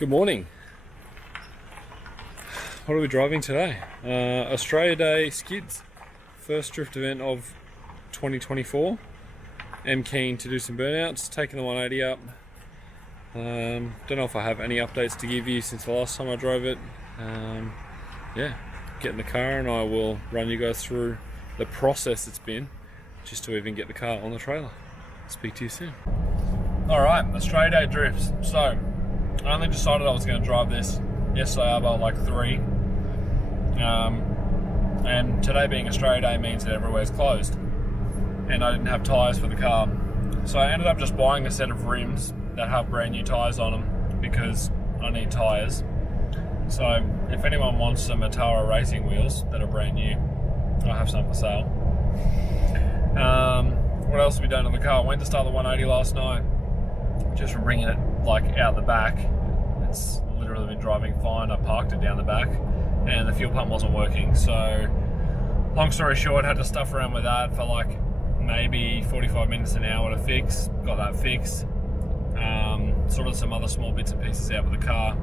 Good morning. What are we driving today? Australia Day skids. First drift event of 2024. Am keen to do some burnouts, taking the 180 up. Don't know if I have any updates to give you since the last time I drove it. Yeah, get in the car and I will run you guys through the process it's been just to even get the car on the trailer. Speak to you soon. Alright, Australia Day drifts. So, I only decided I was going to drive this yesterday about like 3. And today being Australia Day means that everywhere's closed. And I didn't have tyres for the car. So I ended up just buying a set of rims that have brand new tyres on them because I need tyres. So if anyone wants some Atara racing wheels that are brand new, I have some for sale. What else have we done in the car? I went to start the 180 last night, just from bringing it like out the back. It's literally been driving fine. I parked it down the back and the fuel pump wasn't working. So long story short, had to stuff around with that for like maybe 45 minutes an hour to fix. Got that fixed. Sorted some other small bits and pieces out with the car.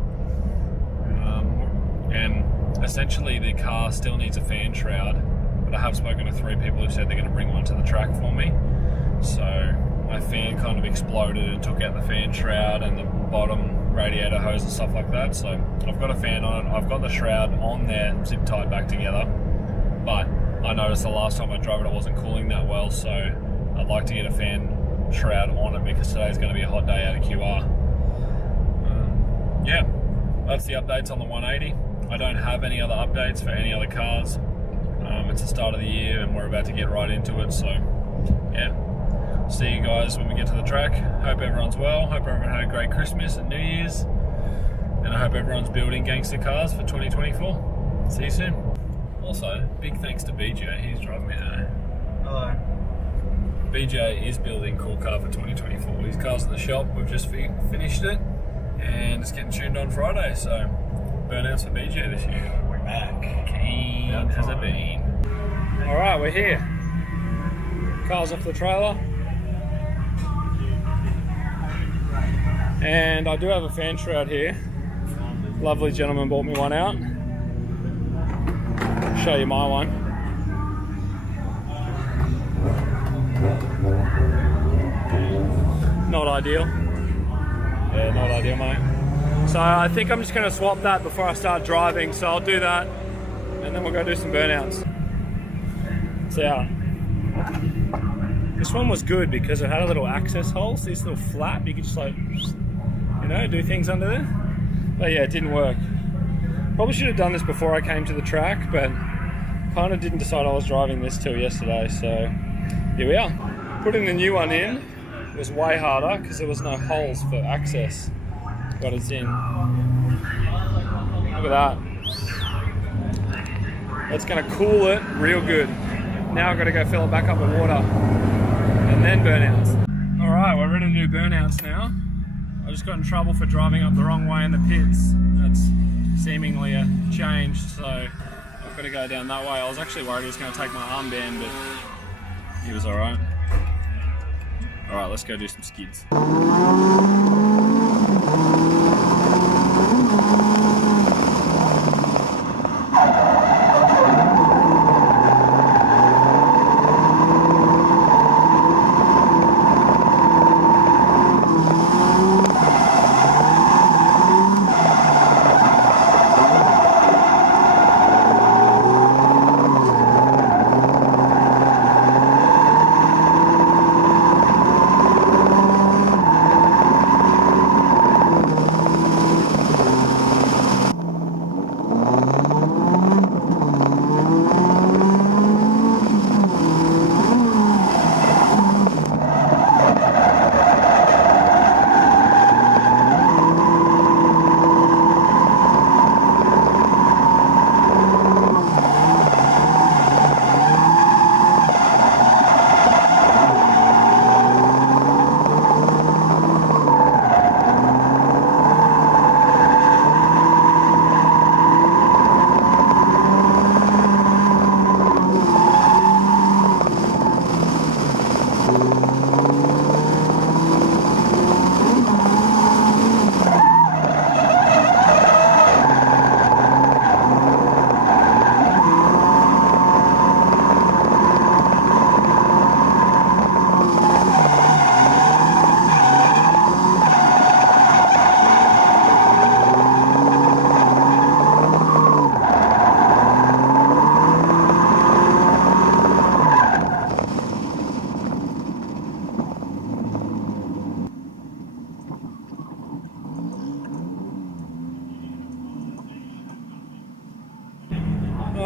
And essentially the car still needs a fan shroud, but I have spoken to 3 people who said they're going to bring one to the track for me. So my fan kind of exploded and took out the fan shroud and the bottom radiator hose and stuff like that. So I've got a fan on it, I've got the shroud on there, zip tied back together, but I noticed the last time I drove it wasn't cooling that well, so I'd like to get a fan shroud on it because today's going to be a hot day out of QR. Yeah, that's the updates on the 180. I don't have any other updates for any other cars. It's the start of the year and we're about to get right into it, so yeah. See you guys when we get to the track. Hope everyone's well. Hope everyone had a great Christmas and New Year's. And I hope everyone's building gangster cars for 2024. See you soon. Also, big thanks to BJ. He's driving me today. Hello. BJ is building a cool car for 2024. His car's at the shop. We've just finished it. And it's getting tuned on Friday. So, burnouts for BJ this year. We're back. Keen as a bean. Alright, we're here. Car's off the trailer. And I do have a fan shroud here. Lovely gentleman bought me one out. Show you my one. Not ideal. Yeah, not ideal, mate. So I think I'm just going to swap that before I start driving. So I'll do that and then we'll go do some burnouts. So yeah. This one was good because it had a little access hole, so this little flap, you could just like, you know, do things under there. But yeah, it didn't work. Probably should have done this before I came to the track, but kind of didn't decide I was driving this till yesterday, so here we are. Putting the new one in was way harder because there was no holes for access. Got it in. Look at that. That's gonna cool it real good. Now I've got to go fill it back up with water and then burnouts. Alright, we're ready to do burnouts now. I just got in trouble for driving up the wrong way in the pits. That's seemingly a change, so I've got to go down that way. I was actually worried he was going to take my armband, but he was alright. Alright, let's go do some skids.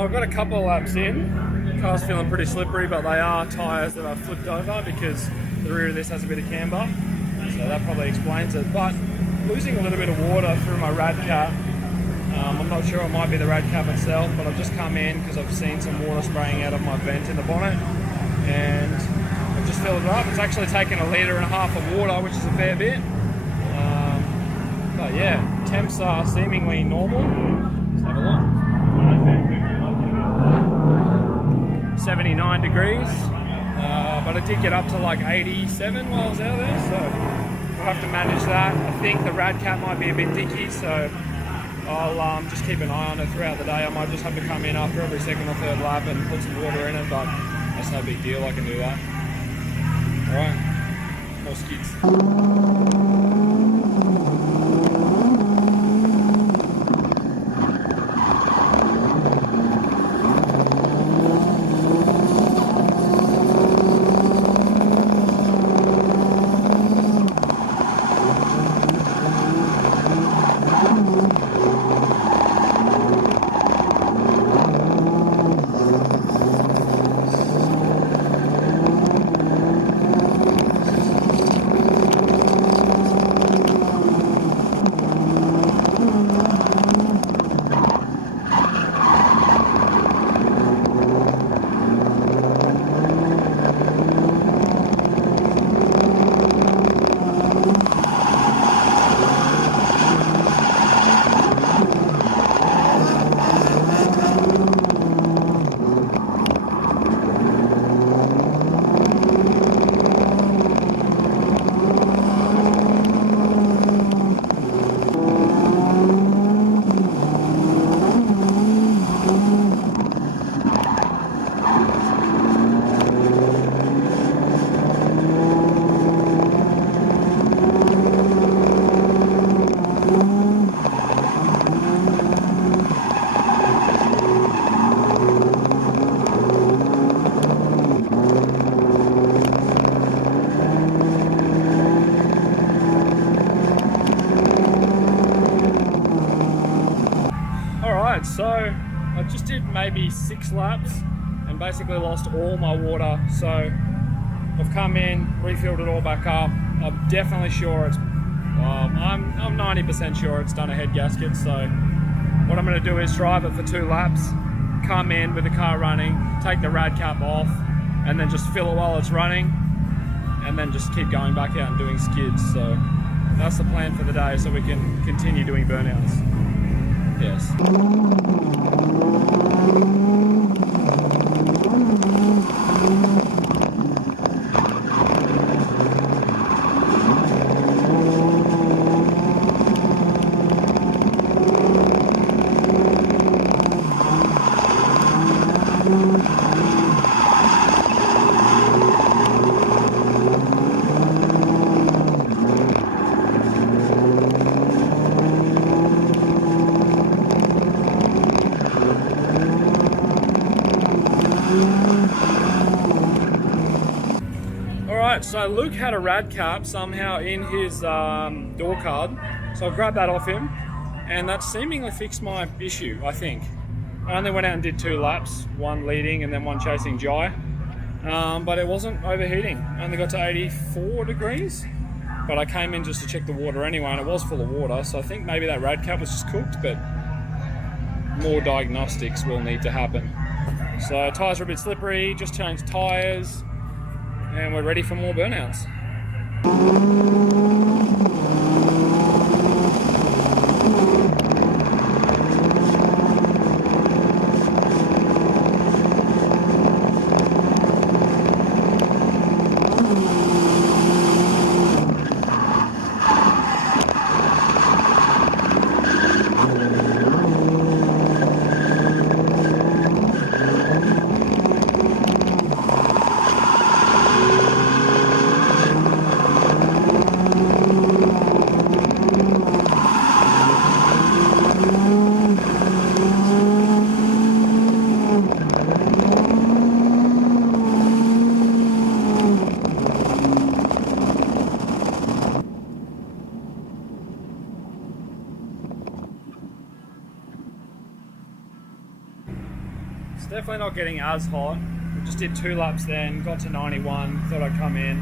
So I've got a couple of laps in. The car's feeling pretty slippery, but they are tyres that are flipped over because the rear of this has a bit of camber. So that probably explains it. But losing a little bit of water through my rad cap. I'm not sure, it might be the rad cap itself, but I've just come in because I've seen some water spraying out of my vent in the bonnet, and I've just filled it up. It's actually taken 1.5 litres of water, which is a fair bit. But yeah, temps are seemingly normal. Let's have a look. 79 degrees, but I did get up to like 87 while I was out there, so I'll have to manage that. I think the rad cap might be a bit dicky, so I'll just keep an eye on it throughout the day. I might just have to come in after every second or third lap and put some water in it, but that's no big deal, I can do that. Alright, more skids. So I just did maybe 6 laps and basically lost all my water. So I've come in, refilled it all back up. I'm definitely sure it's, I'm 90% sure it's done a head gasket. So what I'm going to do is drive it for 2 laps, come in with the car running, take the rad cap off, and then just fill it while it's running, and then just keep going back out and doing skids. So that's the plan for the day, so we can continue doing burnouts. Yes. So Luke had a rad cap somehow in his door card, so I grabbed that off him, and that seemingly fixed my issue, I think. I only went out and did 2 laps, 1 leading and then 1 chasing Jai, but it wasn't overheating. I only got to 84 degrees, but I came in just to check the water anyway, and it was full of water, so I think maybe that rad cap was just cooked, but more diagnostics will need to happen. So tyres are a bit slippery, just changed tyres, and we're ready for more burnouts. definitely not getting as hot. We just did 2 laps then, got to 91, thought I'd come in.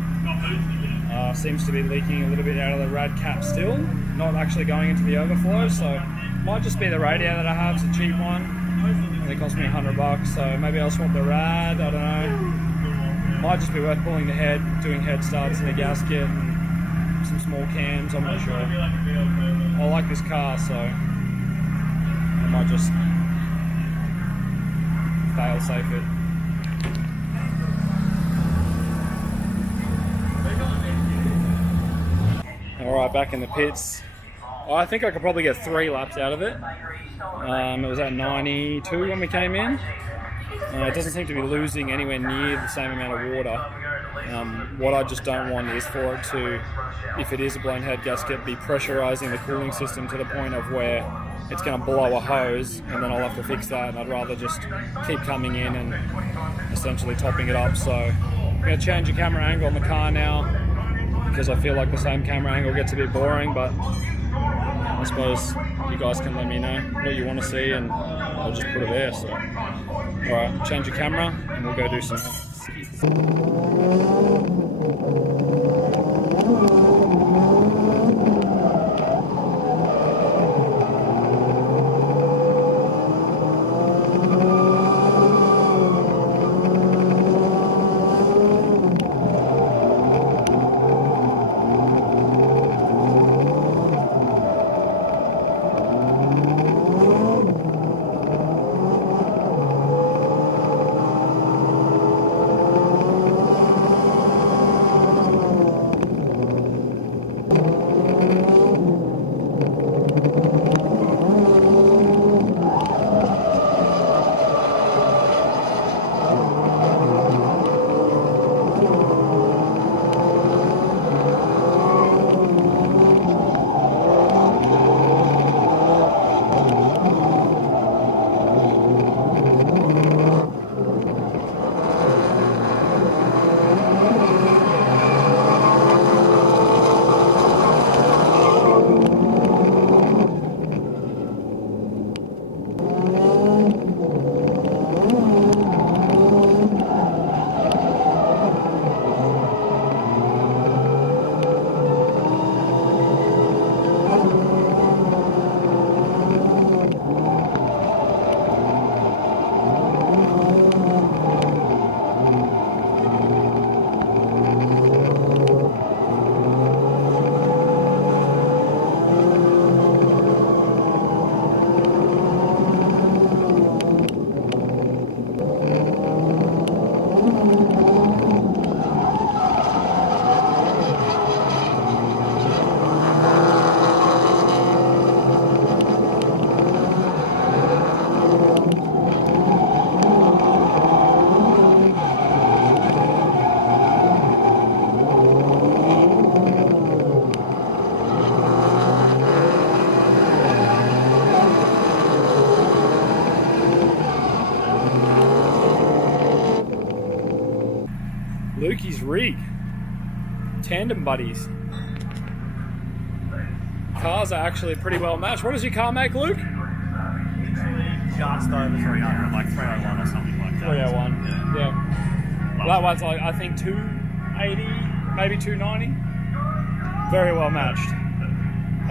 Seems to be leaking a little bit out of the rad cap still, not actually going into the overflow, so might just be the radiator that I have. It's a cheap one. It cost me $100, so maybe I'll swap the rad, I don't know. Might just be worth pulling the head, doing head starts in the gasket, and some small cams, I'm not sure. I like this car, so I might just fail safe it. Alright, back in the pits. I think I could probably get 3 laps out of it. It was at 92 when we came in. It doesn't seem to be losing anywhere near the same amount of water. What I just don't want is for it to, if it is a blown head gasket, be pressurizing the cooling system to the point of where it's going to blow a hose, and then I'll have to fix that, and I'd rather just keep coming in and essentially topping it up. So I'm going to change the camera angle on the car now, because I feel like the same camera angle gets a bit boring, but I suppose you guys can let me know what you want to see and I'll just put it there. So, alright, change the camera and we'll go do some skis. Lukey's rig. Tandem buddies. Cars are actually pretty well matched. What does your car make, Luke? Just over 300, like 301 or something like that. 301. Yeah. Well, that one's like, I think 280, maybe 290. Very well matched.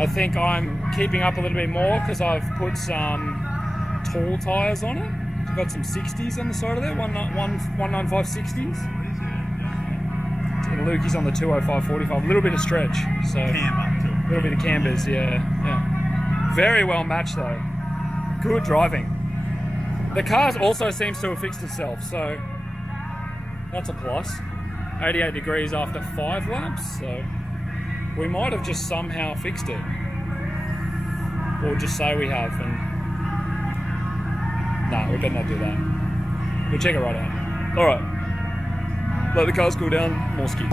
I think I'm keeping up a little bit more because I've put some tall tyres on it. I've got some 60s on the side of there, 195 60s. And Lukey's on the 205 45, a little bit of stretch. So a little bit of cambers, yeah. Very well matched though. Good driving. The car also seems to have fixed itself, so that's a plus. 88 degrees after 5 laps, so we might have just somehow fixed it. Or just say we have, and nah, we better not do that. We'll check it right out. Alright. Let the cars cool down, more ski.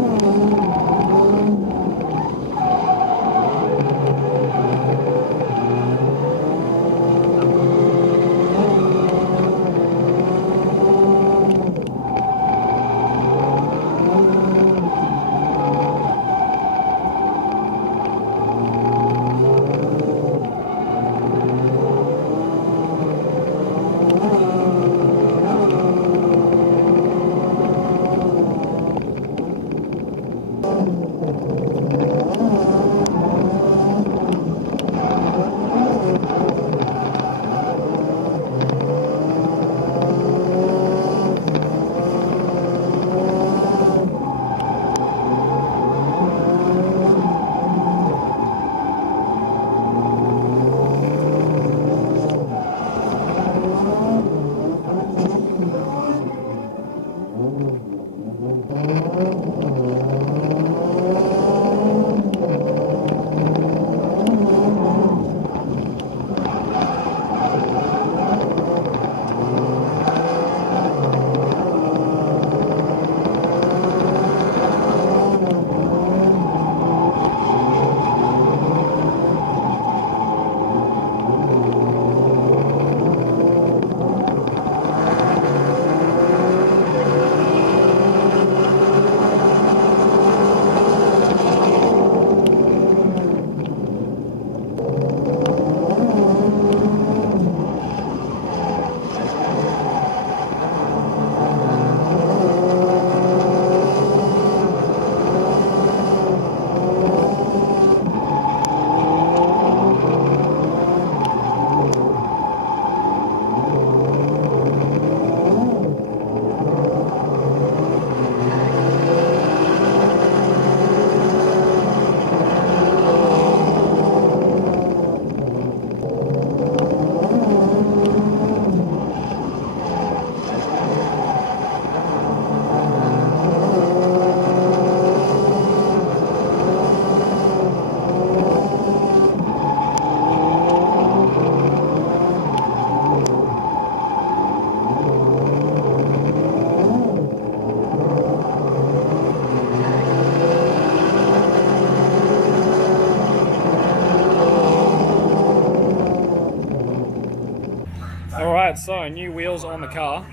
So, new wheels on the car,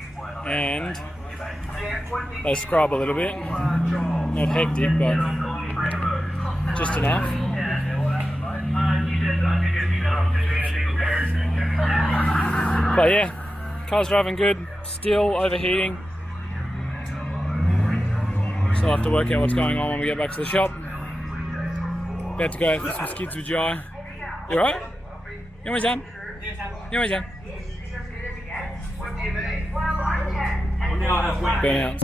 and they scrub a little bit. Not hectic, but just enough. But yeah, car's driving good, still overheating. So I'll have to work out what's going on when we get back to the shop. About to go for some skids with Jai. You alright? You want some? You want some? Burnouts.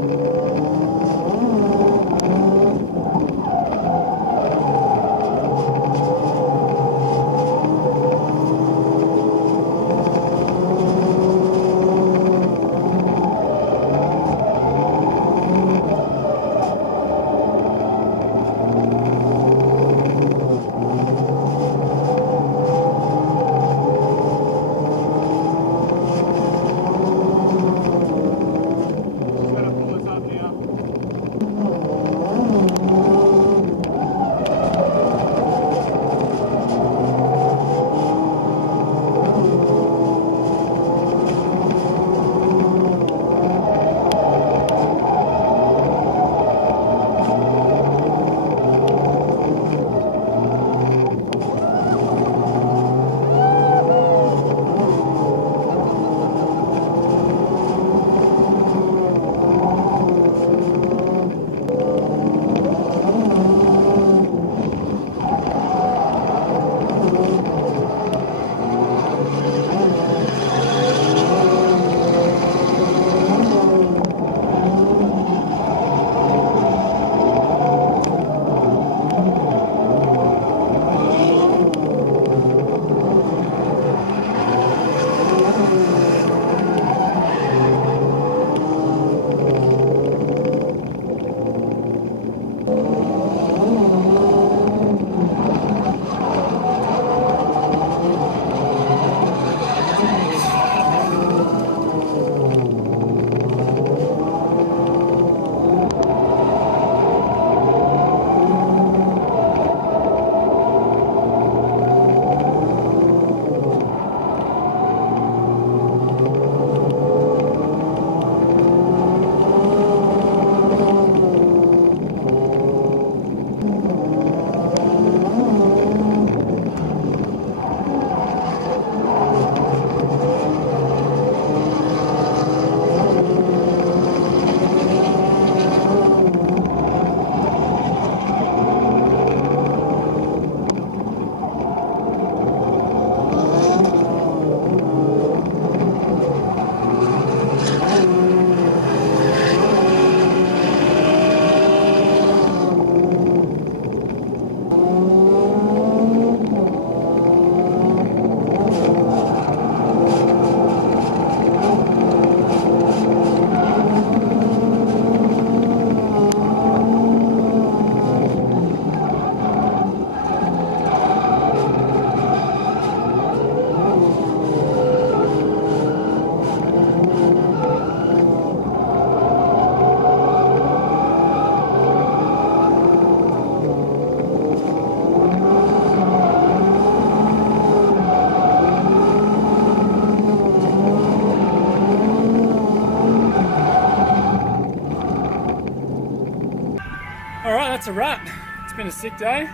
Alright, that's a wrap. It's been a sick day.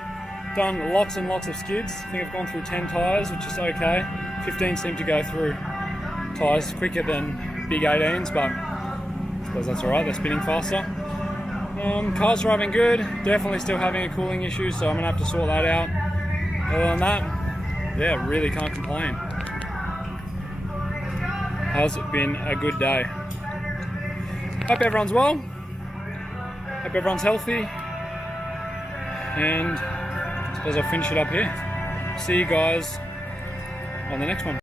Done lots and lots of skids. I think I've gone through 10 tyres, which is okay. 15 seem to go through tyres quicker than big 18s, but I suppose that's alright, they're spinning faster. Car's driving good, definitely still having a cooling issue, so I'm going to have to sort that out. Other than that, yeah, really can't complain. Has been a good day. Hope everyone's well. Hope everyone's healthy. And I suppose I'll finish it up here. See you guys on the next one.